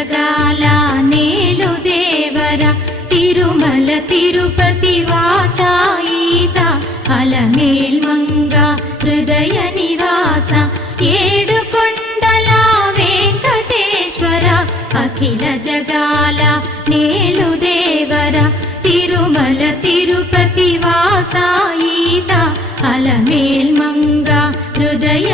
జగాల నేలు దేవర తిరుమల తిరుపతి వాస ఈసా అలమేల్మంగ హృదయ నివాస ఏడు కొండల వెంకటేశ్వర అఖిల జగాల నేలు దేవర తిరుమల తిరుపతి వాస ఈసా అలమేల్మంగ హృదయ